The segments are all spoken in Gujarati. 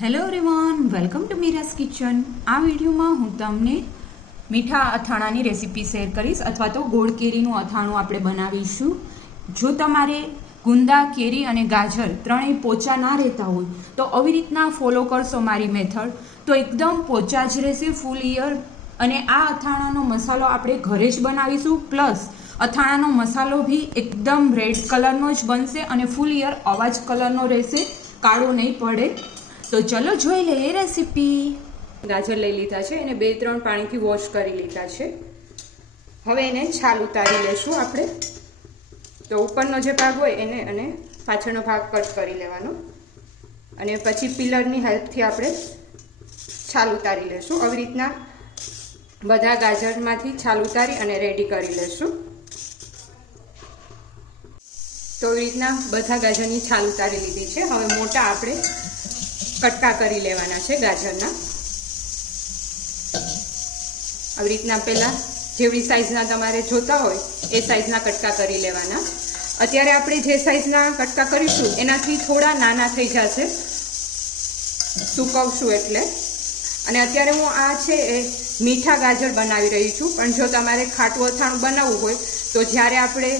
Hello everyone, welcome to Meera's kitchen. આ વિડીયોમાં હું તમને મીઠા અથાણાની રેસીપી શેર કરીશ અથવા તો ગોળ કેરીનું અથાણું આપણે બનાવીશું. જો તમારે ગુંદા, કેરી અને ગાજર ત્રણેય પોચા ના રહેતા હોય તો આવી રીતના ફોલો કરશો મારી મેથડ તો એકદમ પોચા જ રહેશે ફૂલ ઈયર. અને આ અથાણાનો મસાલો આપણે ઘરે જ બનાવીશું, પ્લસ અથાણાનો મસાલો બી એકદમ રેડ કલરનો જ બનશે અને ફૂલ ઈયર આવા જ કલરનો રહેશે, કાળો નહીં પડે. તો ચલો જોઈ લઈએ રેસીપી. ગાજર લઈ લીધા છે, એને 2-3 પાણીથી વોશ કરી લીધા છે. હવે એને છાલ ઉતારી લેશું આપણે. તો ઉપરનો જે ભાગ હોય એને અને પાછળનો ભાગ કટ કરી લેવાનો અને પછી પિલરની હેલ્પથી આપણે છાલ ઉતારી લેશું. આવી રીતના બધા ગાજરમાંથી છાલ ઉતારી અને રેડી કરી લેશું. તો આવી રીતના બધા ગાજરની છાલ ઉતારી લીધી છે. હવે મોટા આપણે કટકા કરી લેવાના છે ગાજરના. આવી રીતના પહેલાં જેવડી સાઈઝના તમારે જોતા હોય એ સાઈઝના કટકા કરી લેવાના. અત્યારે આપણે જે સાઈઝના કટકા કરીશું એનાથી થોડા નાના થઈ જશે સુકવશું એટલે. અને અત્યારે હું આ છે એ મીઠા ગાજર બનાવી રહી છું, પણ જો તમારે ખાટું અથાણું બનાવવું હોય તો જ્યારે આપણે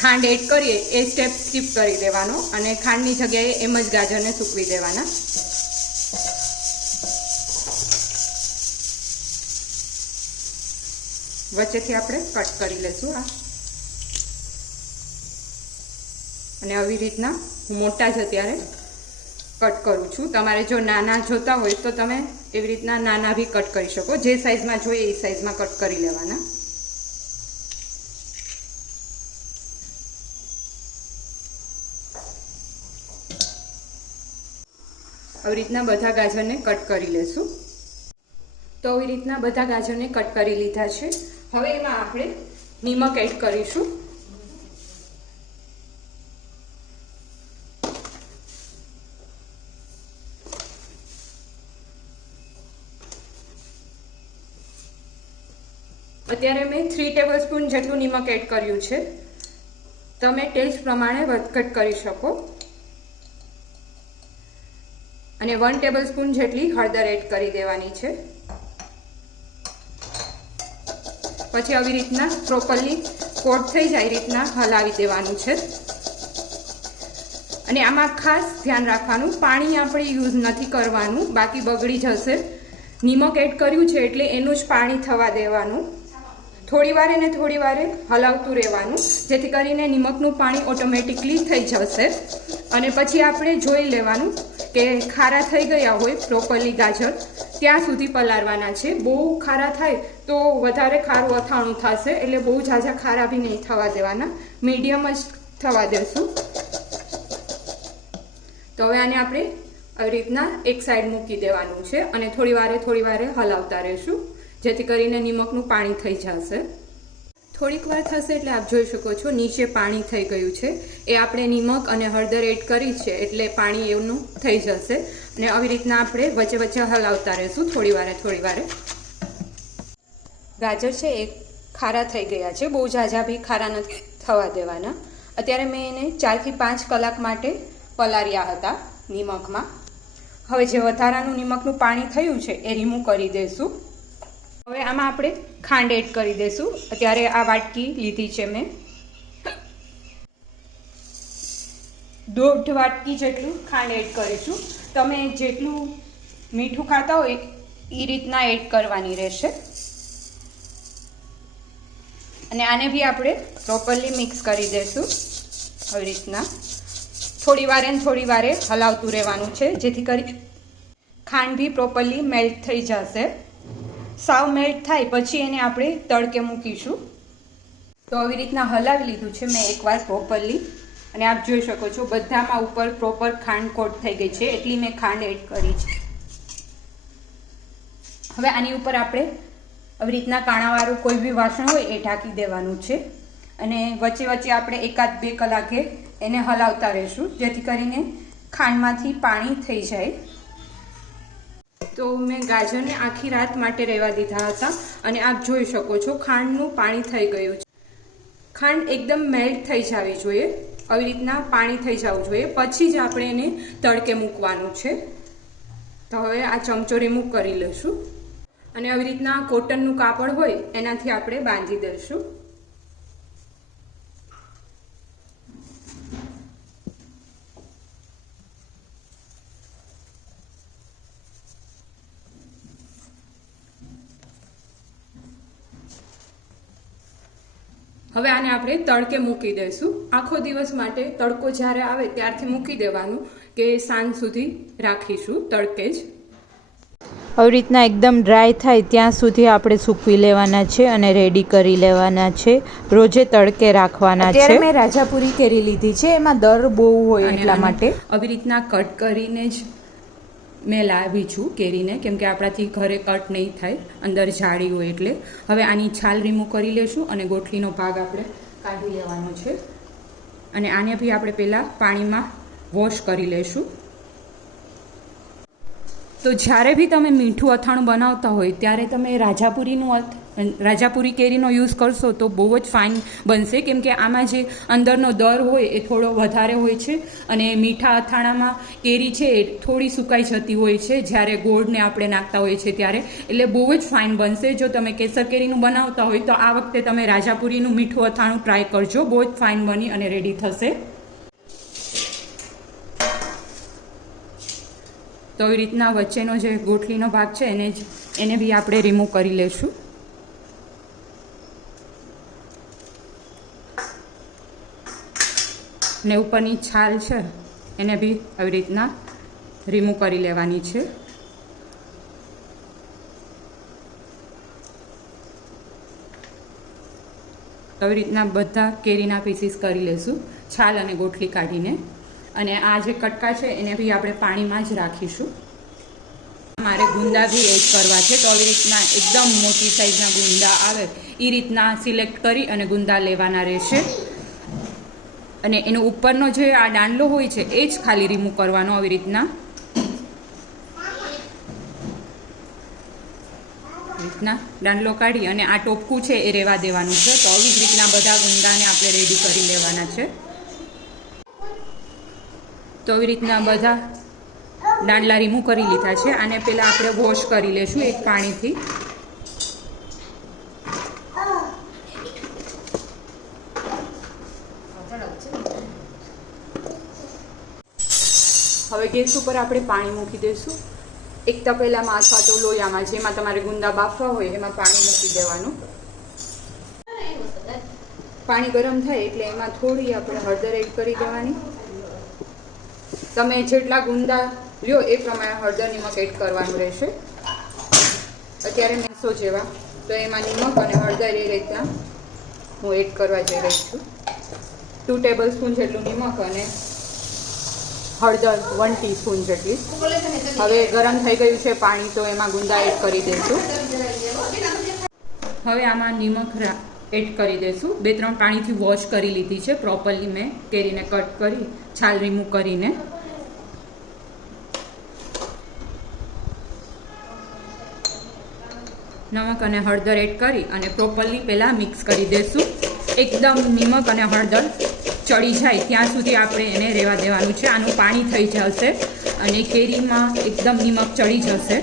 ખાંડ એડ કરીએ એ સ્ટેપ સ્કીપ કરી દેવાનો અને ખાંડની જગ્યાએ એમ જ ગાજરને સૂકવી દેવાના. વચ્ચેથી આપણે કટ કરી લેશું આ. અને આવી રીતના હું મોટા જ અત્યારે કટ કરું છું. તમારે જો નાના જોતા હોય તો તમે એવી રીતના નાના બી કટ કરી શકો. જે સાઈઝમાં જોઈએ એ સાઈઝમાં કટ કરી લેવાના. આવી રીતના બધા ગાજરને કટ કરી લેશું. તો આવી રીતના બધા ગાજરને કટ કરી લીધા છે. હવે એમાં આપણે નિમક એડ કરીશું. અત્યારે મેં 3 ટેબલસ્પૂન જેટલું નિમક એડ કર્યું છે. તમે ટેસ્ટ પ્રમાણે વધઘટ કરી શકો. અને 1 ટેબલસ્પૂન જેટલી હળદર એડ કરી દેવાની છે. પછી આવી રીતના પ્રોપરલી કોટ થઈ જાય રીતના હલાવી દેવાનું છે. અને આમાં ખાસ ધ્યાન રાખવાનું, પાણી આપણે યુઝ નથી કરવાનું, બાકી બગડી જશે. નિમક એડ કર્યું છે એટલે એનું જ પાણી થવા દેવાનું. થોડી વારે હલાવતું રહેવાનું, જેથી કરીને નિમકનું પાણી ઓટોમેટિકલી થઈ જશે. અને પછી આપણે જોઈ લેવાનું કે ખારા થઈ ગયા હોય પ્રોપરલી ગાજર, ત્યાં સુધી પલાળવાના છે. બહુ ખારા થાય તો વધારે ખારું અથાણું થશે, એટલે બહુ ઝાઝા ખારા બી નહીં થવા દેવાના, મીડિયમ જ થવા દેશું. તો હવે આને આપણે આવી રીતના એક સાઈડ મૂકી દેવાનું છે અને થોડી વારે હલાવતા રહીશું, જેથી કરીને નિમકનું પાણી થઈ જશે. થોડીક વાર થશે એટલે આપ જોઈ શકો છો નીચે પાણી થઈ ગયું છે. એ આપણે નિમક અને હળદર એડ કરી છે એટલે પાણી એનું થઈ જશે. અને આવી રીતના આપણે વચ્ચે હલાવતા રહીશું થોડી વારે. ગાજર છે એ ખારા થઈ ગયા છે, બહુ ઝાઝા બી ખારા નથી થવા દેવાના. અત્યારે મેં એને 4 થી 5 કલાક માટે પલાળ્યા હતા નિમકમાં. હવે જે વધારાનું નિમકનું પાણી થયું છે એ રિમૂવ કરી દઈશું. હવે આમાં આપણે ખાંડ એડ કરી દઈશું. અત્યારે આ વાટકી લીધી છે મેં, 1.5 વાટકી જેટલું ખાંડ એડ કરીશું. તમે જેટલું મીઠું ખાતા હોય એ રીતના એડ કરવાની રહેશે. અને આને બી આપણે પ્રોપરલી મિક્સ કરી દઈશું. આવી રીતના થોડી વારે હલાવતું રહેવાનું છે, જેથી કરી ખાંડ બી પ્રોપરલી મેલ્ટ થઈ જશે. સાવ મેલ્ટ થાય પછી એને આપણે તડકે મૂકીશું. તો આવી રીતના હલાવી લીધું છે મેં એકવાર પ્રોપરલી. અને આપ જોઈ શકો છો બધામાં ઉપર પ્રોપર ખાંડ કોટ થઈ ગઈ છે, એટલી મેં ખાંડ એડ કરી છે. હવે આની ઉપર આપણે આવી રીતના કાણાવાળું કોઈ બી વાસણ હોય એ ઢાંકી દેવાનું છે. અને વચ્ચે આપણે 1-2 કલાકે એને હલાવતા રહીશું, જેથી કરીને ખાંડમાંથી પાણી થઈ જાય. તો મેં ગાજરને આખી રાત માટે રહેવા દીધા હતા અને આપ જોઈ શકો છો ખાંડનું પાણી થઈ ગયું છે. ખાંડ એકદમ મેલ્ટ થઈ જવી જોઈએ. આવી રીતના પાણી થઈ જવું જોઈએ, પછી જ આપણે એને તડકે મૂકવાનું છે. તો હવે આ ચમચો રિમૂવ કરી લઈશું અને આવી રીતના કોટનનું કાપડ હોય એનાથી આપણે બાંધી દઈશું. હવે આને આપણે તડકે મૂકી દઈશું. આખો દિવસ માટે તડકો જ્યારે આવે ત્યારથી મૂકી દેવાનું કે સાંજ સુધી રાખીશું તડકે જ. આવી રીતના એકદમ ડ્રાય થાય ત્યાં સુધી આપણે સૂકવી લેવાના છે અને રેડી કરી લેવાના છે. રોજે તડકે રાખવાના છે. અત્યારે મેં રાજાપુરી કેરી લીધી છે, એમાં દર બહુ હોય એટલા માટે આવી રીતના કટ કરીને જ મેં લાવી છું કેરીને, કેમ કે આપણાથી ઘરે કટ નહીં થાય, અંદર જાળી હોય એટલે. હવે આની છાલ રિમૂવ કરી લેશું અને ગોઠલીનો ભાગ આપણે કાઢી લેવાનો છે અને આને બી આપણે પહેલાં પાણીમાં વોશ કરી લેશું. તો જ્યારે બી તમે મીઠું અથાણું બનાવતા હોય ત્યારે તમે રાજાપુરી કેરીનો યુઝ કરશો તો બહુ જ ફાઇન બનશે, કેમ કે આમાં જે અંદરનો દર હોય એ થોડો વધારે હોય છે અને મીઠા અથાણામાં કેરી છે એ થોડી સુકાઈ જતી હોય છે જ્યારે ગોળને આપણે નાખતા હોઈએ છીએ ત્યારે, એટલે બહુ જ ફાઇન બનશે. જો તમે કેસર કેરીનું બનાવતા હોય તો આ વખતે તમે રાજાપુરીનું મીઠું અથાણું ટ્રાય કરજો, બહુ જ ફાઇન બની અને રેડી થશે. તો આવી રીતના વચ્ચેનો જે ગોઠલીનો ભાગ છે એને બી આપણે રિમૂવ કરી લેશું. ને ઉપરની છાલ છે એને બી આવી રીતના રિમૂવ કરી લેવાની છે. આવી રીતના બધા કેરીના પીસીસ કરી લેશું છાલ અને ગોઠલી કાઢીને. અને આ જે કટકા છે એને બી આપણે પાણીમાં જ રાખીશું. મારે ગુંદા બી એડ કરવા છે, તો આવી રીતના એકદમ મોટી સાઈઝના ગુંદા આવે એ રીતના સિલેક્ટ કરી અને ગુંદા લેવાના રહેશે. અને એનો ઉપરનો જે આ દાંડલો હોય છે એ જ ખાલી રિમૂવ કરવાનો. આવી રીતના દાંડલો કાઢી અને આ ટોપકું છે એ રહેવા દેવાનું છે. તો આવી જ રીતના બધા ગુંદાને આપણે રેડી કરી લેવાના છે. તો આવી રીતના બધા દાંડલા રિમૂવ કરી લીધા છે. આને પહેલાં આપણે વોશ કરી લેશું એક પાણીથી. હવે ગેસ ઉપર આપણે પાણી મૂકી દઈશું. એક તપેલામાં અથવા તો લોયામાં, જેમાં તમારે ગુંદા બાફવા હોય એમાં પાણી મૂકી દેવાનું. પાણી ગરમ થાય એટલે એમાં થોડી આપણે હળદર એડ કરી દેવાની. તમે જેટલા ગુંદા લ્યો એ પ્રમાણે હળદર નિમક એડ કરવાનું રહેશે. અત્યારે મેં 100 જેવા, તો એમાં નિમક અને હળદર એ રીતના હું એડ કરવા જઈ રહી છું. 2 ટેબલ સ્પૂન જેટલું નિમક અને હળદર 1 ટીસ્પૂન જેટલી. હવે ગરમ થઈ ગયું છે પાણી, તો એમાં ગુંદા એડ કરી દઈશું. હવે આમાં નિમક એડ કરી દઈશું. 2-3 પાણીથી વોશ કરી લીધી છે પ્રોપરલી. મેં કેરીને કટ કરી છાલ રિમૂવ કરીને. નમક અને હળદર એડ કરી અને પ્રોપરલી પહેલાં મિક્સ કરી દઈશું. એકદમ નિમક અને હળદર ચડી જાય ત્યાં સુધી આપણે એને રહેવા દેવાનું છે. આનું પાણી થઈ જશે અને કેરીમાં એકદમ નિમક ચડી જશે.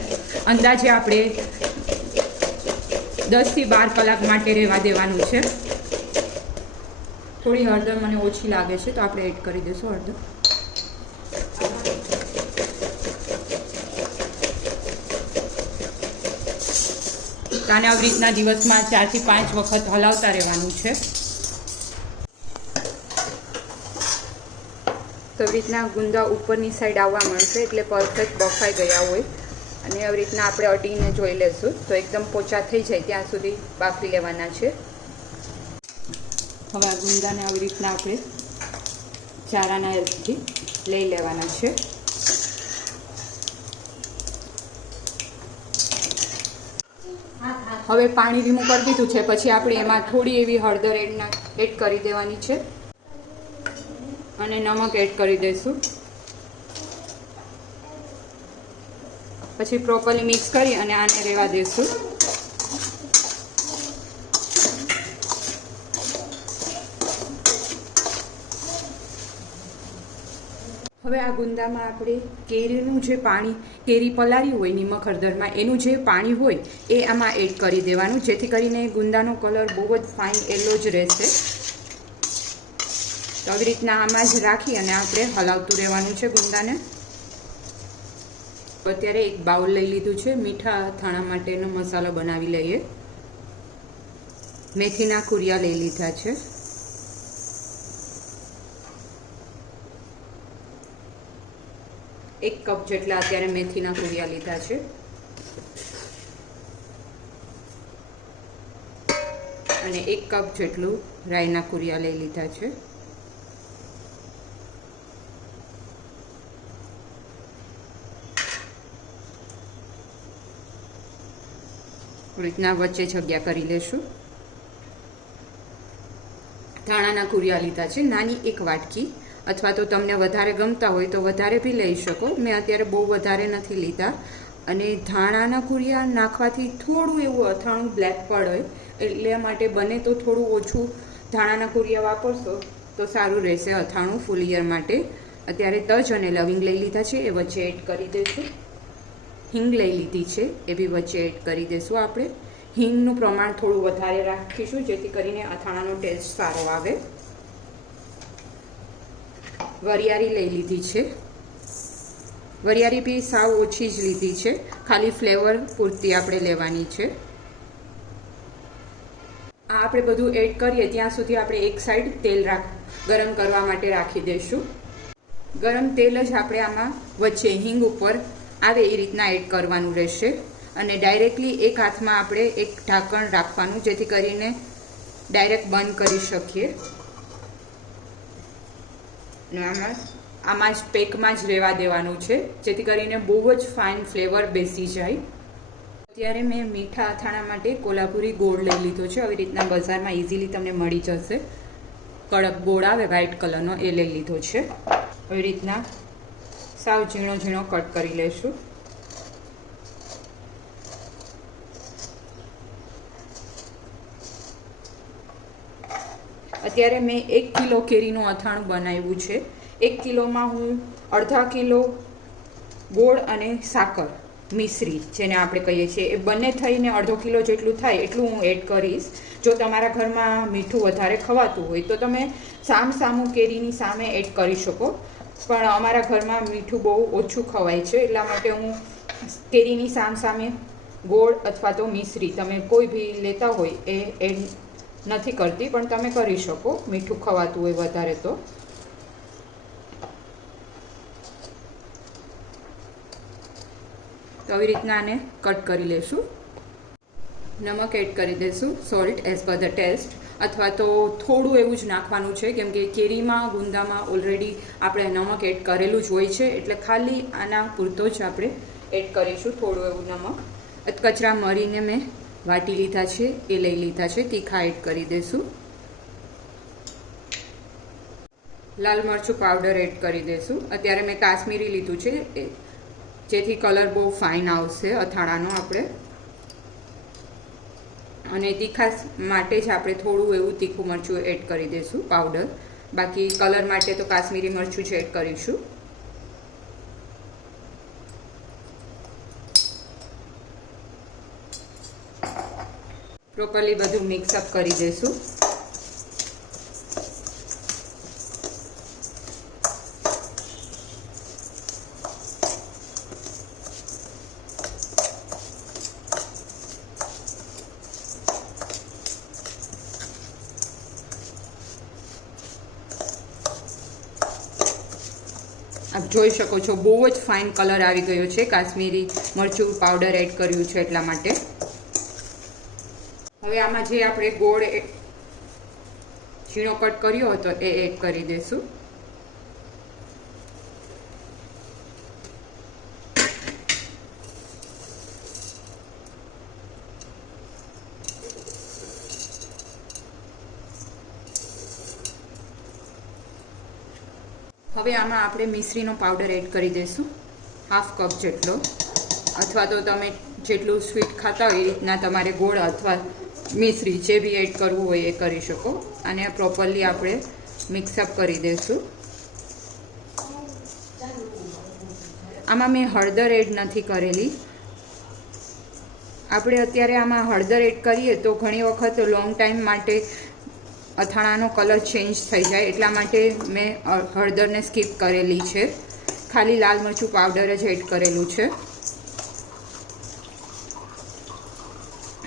અંદાજે આપણે 10 થી 12 કલાક માટે રહેવા દેવાનું છે. થોડી હળદર મને ઓછી લાગે છે તો આપણે એડ કરી દઈશું હળદર. આને આવી રીતના દિવસમાં 4 થી 5 વખત હલાવતા રહેવાનું છે. તો આવી રીતના ગુંદા ઉપરની સાઈડ આવવા મળશે એટલે પરફેક્ટ બફાઈ ગયા હોય. અને આવી રીતના આપણે અડીને જોઈ લેશું તો એકદમ પોચા થઈ જાય ત્યાં સુધી બાફી લેવાના છે. હવે આ ગુંદાને આવી રીતના આપણે ચારાના હેલ્પથી લઈ લેવાના છે. હવે પાણી રિમૂવ કરી દીધું છે, પછી આપણે એમાં થોડી એવી હળદર એડ કરી દેવાની છે અને નમક એડ કરી દઈશું. પછી પ્રોપરલી મિક્સ કરી અને આને રહેવા દઈશું. આ ગુંદામાં આપણે કેરીનું જે પાણી, કેરી પલાળી હોય નિમક હળદરમાં, એનું જે પાણી હોય એ આમાં એડ કરી દેવાનું, જેથી કરીને ગુંદાનો કલર બહુ જ ફાઇન યલો જ રહેશે. તો આવી રીતના આમાં જ રાખી અને આપણે હલાવતું રહેવાનું છે ગુંદાને. અત્યારે એક બાઉલ લઈ લીધું છે. મીઠા અથાણા માટેનો મસાલો બનાવી લઈએ. મેથીના કુરિયા લઈ લીધા છે. એક કપ જેટલા અત્યારે મેથીના કુરિયા લીધા છે. અને 1 કપ જેટલું રાઈના કુરિયા લઈ લીધા છે. રીતના વચ્ચે જગ્યા કરી લેશું. ધાણાના કુરિયા લીધા છે, નાની 1 વાટકી, અથવા તો તમને વધારે ગમતા હોય તો વધારે બી લઈ શકો. મેં અત્યારે બહુ વધારે નથી લીધા. અને ધાણાના કુરિયા નાખવાથી થોડું એવું અથાણું બ્લેક પડે, એટલે માટે બને તો થોડું ઓછું ધાણાના કુરિયા વાપરશો તો સારું રહેશે અથાણું ફૂલ યર માટે. અત્યારે તજ અને લવિંગ લઈ લીધા છે, એ વચ્ચે એડ કરી દઈશું. હિંગ લઈ લીધી છે, એ બી વચ્ચે એડ કરી દઈશું આપણે. હિંગનું પ્રમાણ થોડું વધારે રાખીશું, જેથી કરીને અથાણાનો ટેસ્ટ સારો આવે. વરિયાળી લઈ લીધી છે. વરિયાળી બી સાવ ઓછી જ લીધી છે, ખાલી ફ્લેવર પૂરતી આપણે લેવાની છે. આ આપણે બધું એડ કરીએ ત્યાં સુધી આપણે એક સાઈડ તેલ ગરમ કરવા માટે રાખી દઈશું. ગરમ તેલ જ આપણે આમાં વચ્ચે હિંગ ઉપર આવે એ રીતના એડ કરવાનું રહેશે. અને ડાયરેક્ટલી એક હાથમાં આપણે એક ઢાંકણ રાખવાનું, જેથી કરીને ડાયરેક્ટ બંધ કરી શકીએ. અને આમાં જ પેકમાં જ રહેવા દેવાનું છે, જેથી કરીને બહુ જ ફાઇન ફ્લેવર બેસી જાય. અત્યારે મેં મીઠા અથાણા માટે કોલ્હાપુરી ગોળ લઈ લીધો છે. આવી રીતના બજારમાં ઇઝીલી તમને મળી જશે. કડક ગોળ આવે વ્હાઇટ કલરનો, એ લઈ લીધો છે. આવી રીતના સાવ ઝીણો ઝીણો કટ કરી લઈશું. અત્યારે મેં 1 કિલો કેરીનું અથાણું બનાવ્યું છે. 1 કિલોમાં હું અડધા કિલો ગોળ અને સાકર મિશ્રી, જેને આપણે કહીએ છીએ, એ બંને થઈને અડધો કિલો જેટલું થાય એટલું હું એડ કરીશ. જો તમારા ઘરમાં મીઠું વધારે ખવાતું હોય તો તમે સામું કેરીની સામે એડ કરી શકો, પણ અમારા ઘરમાં મીઠું બહુ ઓછું ખવાય છે, એટલા માટે હું કેરીની સામે ગોળ અથવા તો મિશ્રી તમે કોઈ બી લેતા હોય એ એડ નથી કરતી, પણ તમે કરી શકો મીઠું ખવાતું હોય વધારે તો. આવી રીતના આને કટ કરી લેશું. નમક એડ કરી દઈશું, salt as per the taste, અથવા તો થોડું એવું જ નાખવાનું છે, કેમ કે કેરીમાં ગુંદામાં ઓલરેડી આપણે નમક એડ કરેલું જ હોય છે, એટલે ખાલી આના પૂરતો જ આપણે એડ કરીશું થોડું એવું નમક. કચરા મરીને મેં વાટી લીધા છે, એ લઈ લીધા છે, તીખા એડ કરી દઈશું. લાલ મરચું પાવડર એડ કરી દઈશું. અત્યારે મેં કાશ્મીરી લીધું છે, જેથી કલર બહુ ફાઇન આવશે અથાણાનો આપણે. અને તીખાશ માટે જ આપણે થોડું એવું તીખું મરચું એડ કરી દઈશું પાવડર. બાકી કલર માટે તો કાશ્મીરી મરચું જ એડ કરીશું. પ્રોપરલી બધું મિક્સઅપ કરી દઈશું. આપ જોઈ શકો છો બહુ જ ફાઇન કલર આવી ગયો છે, કાશ્મીરી મરચું પાવડર એડ કર્યું છે એટલા માટે. હવે આમાં જે આપણે ગોળ ઝીણો કટ કર્યો હતો એ એડ કરી દઈશું. હવે આમાં આપણે મિશ્રીનો પાવડર એડ કરી દઈશું, 1/2 કપ જેટલો, અથવા તો તમે જેટલું સ્વીટ ખાતા હોય એ રીતના તમારે ગોળ અથવા મિશ્રી જે બી એડ કરવું હોય એ કરી શકો. અને પ્રોપરલી આપણે મિક્સઅપ કરી દઈશું. આમાં મેં હળદર એડ નથી કરેલી. આપણે અત્યારે આમાં હળદર એડ કરીએ તો ઘણી વખત લોંગ ટાઈમ માટે અથાણાનો કલર ચેન્જ થઈ જાય, એટલા માટે મેં હળદરને સ્કીપ કરેલી છે. ખાલી લાલ મરચું પાવડર જ એડ કરેલું છે.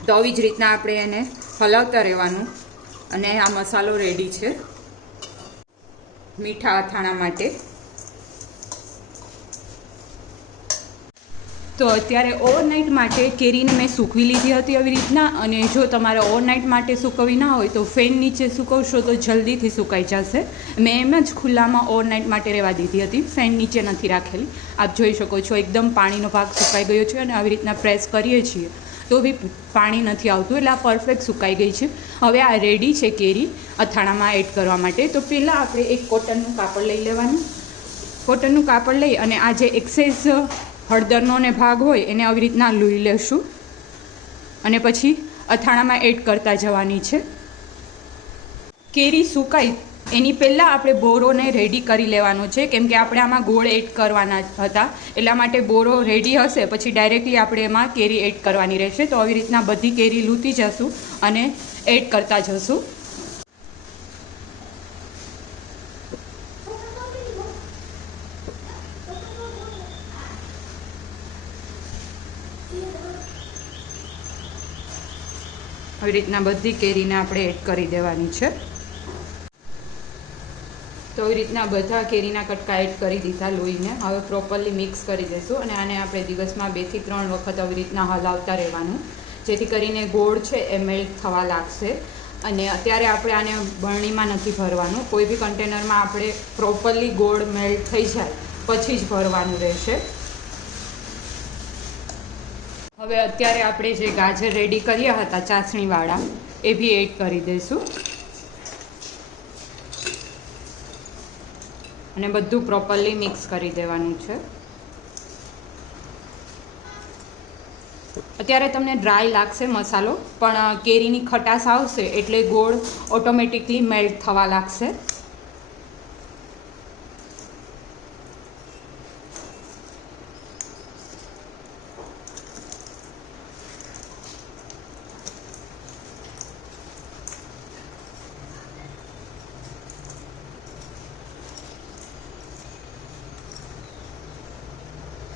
તો આવી જ રીતના આપણે એને હલાવતા રહેવાનું. અને આ મસાલો રેડી છે મીઠા અથાણા માટે. તો અત્યારે ઓવરનાઇટ માટે કેરીને મેં સૂકવી લીધી હતી આવી રીતના. અને જો તમારે ઓવરનાઇટ માટે સૂકવવી ના હોય તો ફેન નીચે સૂકવશો તો જલ્દીથી સુકાઈ જશે. મેં એમ જ ખુલ્લામાં ઓવરનાઇટ માટે રહેવા દીધી હતી, ફેન નીચે નથી રાખેલી. આપ જોઈ શકો છો એકદમ પાણીનો ભાગ સુકાઈ ગયો છે. અને આવી રીતના પ્રેસ કરીએ છીએ તો બી પાણી નથી આવતું, એટલે આ પરફેક્ટ સુકાઈ ગઈ છે. હવે આ રેડી છે કેરી અથાણામાં એડ કરવા માટે. તો પહેલાં આપણે એક કોટનનું કાપડ લઈ લેવાનું. કોટનનું કાપડ લઈ અને આ જે એક્સેસ હળદરનો ને ભાગ હોય એને આવી રીતના લૂઈ લેશું અને પછી અથાણામાં એડ કરતા જવાની છે. કેરી સુકાય એની પહેલાં આપણે બોરોને રેડી કરી લેવાનો છે, કેમ કે આપણે આમાં ગોળ એડ કરવાના હતા. એટલા માટે બોરો રેડી હશે પછી ડાયરેક્ટલી આપણે એમાં કેરી એડ કરવાની રહેશે. તો આવી રીતના બધી કેરી લૂંટી જશું અને એડ કરતા જશું. આવી રીતના બધી કેરીને આપણે એડ કરી દેવાની છે. તો આવી રીતના બધા કેરીના કટકા એડ કરી દીધા લોહીને. હવે પ્રોપરલી મિક્સ કરી દઈશું અને આને આપણે દિવસમાં 2 થી 3 વખત આવી રીતના હલાવતા રહેવાનું, જેથી કરીને ગોળ છે એ મેલ્ટ થવા લાગશે. અને અત્યારે આપણે આને બરણીમાં નથી ભરવાનું, કોઈ બી કન્ટેનરમાં આપણે પ્રોપરલી ગોળ મેલ્ટ થઈ જાય પછી જ ભરવાનું રહેશે. હવે અત્યારે આપણે જે ગાજર રેડી કર્યા હતા ચાસણીવાળા એ બી એડ કરી દઈશું અને બધું પ્રોપરલી મિક્સ કરી દેવાનું છે. અત્યારે તમને ડ્રાય લાગશે મસાલો, પણ કેરીની ખટાશ આવશે એટલે ગોળ ઓટોમેટિકલી મેલ્ટ થવા લાગશે.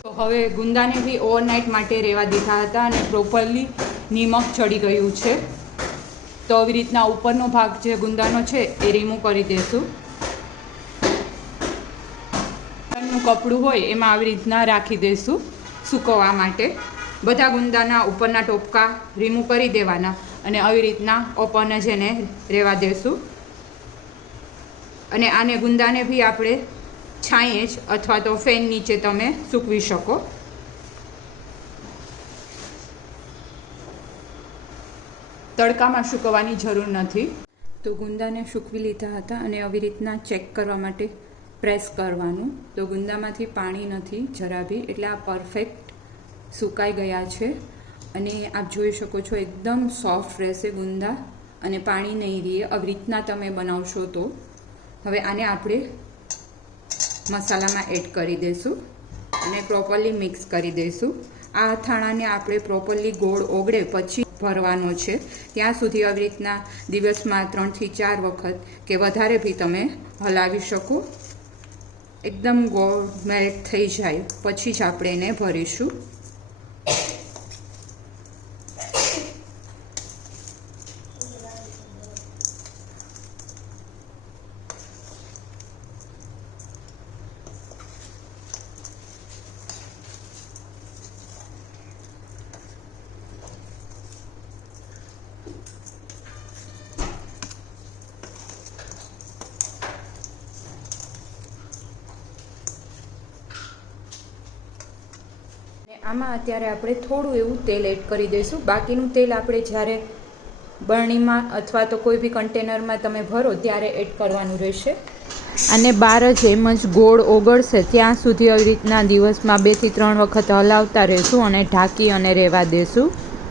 તો હવે ગુંદાને બી ઓવરનાઇટ માટે રહેવા દીધા હતા અને પ્રોપરલી નિમક ચડી ગયું છે. તો આવી રીતના ઉપરનો ભાગ જે ગુંદાનો છે એ રિમૂવ કરી દઈશું. કપડું હોય એમાં આવી રીતના રાખી દઈશું સૂકવવા માટે. બધા ગુંદાના ઉપરના ટોપકા રિમૂવ કરી દેવાના અને આવી રીતના ઓપન જ એને રહેવા દઈશું. અને આને ગુંદાને બી આપણે છાંયે જ અથવા તો ફેન નીચે તમે સૂકવી શકો. તડકામાં સૂકવવાની જરૂર નથી. તો ગુંદાને સૂકવી લીધા હતા અને આવી રીતના ચેક કરવા માટે પ્રેસ કરવાનું. તો ગુંદામાંથી પાણી નથી જરા બી, એટલે આ પરફેક્ટ સુકાઈ ગયા છે. અને આપ જોઈ શકો છો એકદમ સોફ્ટ રહેશે ગુંદા અને પાણી નહીં રહે. આવી રીતના તમે બનાવશો તો. હવે આને આપણે મસાલામાં એડ કરી દઈશું અને પ્રોપરલી મિક્સ કરી દઈશું. આ અથાણાને આપણે પ્રોપરલી ગોળ ઓગળે પછી ભરવાનો છે. ત્યાં સુધી આવી રીતના દિવસમાં 3 થી 4 વખત કે વધારે બી તમે હલાવી શકો. એકદમ ગોળ મેલ્ટ થઈ જાય પછી જ આપણે એને ભરીશું. આમાં અત્યારે આપણે થોડું એવું તેલ એડ કરી દઈશું. બાકીનું તેલ આપણે જ્યારે બરણીમાં અથવા તો કોઈ બી કન્ટેનરમાં તમે ભરો ત્યારે એડ કરવાનું રહેશે. અને બહાર જ એમ જ ગોળ ઓગળશે ત્યાં સુધી આવી રીતના દિવસમાં 2 થી 3 વખત હલાવતા રહેશું અને ઢાંકી અને રહેવા દેશું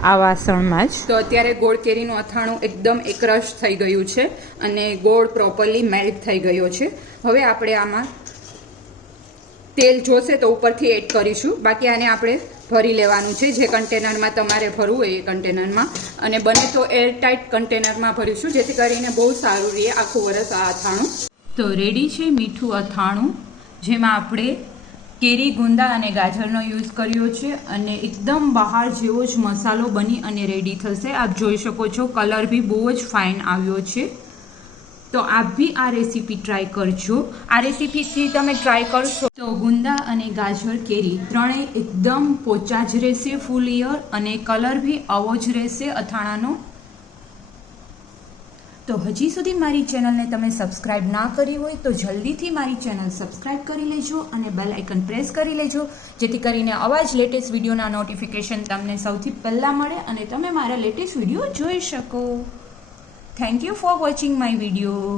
આ વાસણમાં જ. તો અત્યારે ગોળ કેરીનું અથાણું એકદમ એકરસ થઈ ગયું છે અને ગોળ પ્રોપરલી મેલ્ટ થઈ ગયો છે. હવે આપણે આમાં તેલ જોશે તો ઉપરથી એડ કરીશું. બાકી આને આપણે ભરી લેવાનું છે. જે કન્ટેનરમાં તમારે ભરવું હોય એ કન્ટેનરમાં, અને બને તો એરટાઇટ કન્ટેનરમાં ભરીશું, જેથી કરીને બહુ સારું રહે આખું વરસ આ અથાણું. તો રેડી છે મીઠું અથાણું, જેમાં આપણે કેરી, ગુંદા અને ગાજરનો યુઝ કર્યો છે, અને એકદમ બહાર જેવો જ મસાલો બની અને રેડી થશે. આપ જોઈ શકો છો કલર બી બહુ જ ફાઇન આવ્યો છે. તો આપ બી આ રેસીપી ટ્રાય કરજો. આ રેસીપીથી તમે ટ્રાય કરશો તો ગુંદા અને ગાજર, કેરી ત્રણેય એકદમ પોચા જ રહેશે, ફૂલ ઈયર, અને કલર બી આવો જ રહેશે અથાણાનો. તો હજી સુધી મારી ચેનલને તમે સબસ્ક્રાઇબ ના કરી હોય તો જલ્દીથી મારી ચેનલ સબસ્ક્રાઇબ કરી લેજો અને બેલ આઇકન પ્રેસ કરી લેજો, જેથી કરીને આવા જ લેટેસ્ટ વિડીયોના નોટિફિકેશન તમને સૌથી પહેલાં મળે અને તમે મારા લેટેસ્ટ વિડીયો જોઈ શકો. Thank you for watching my video.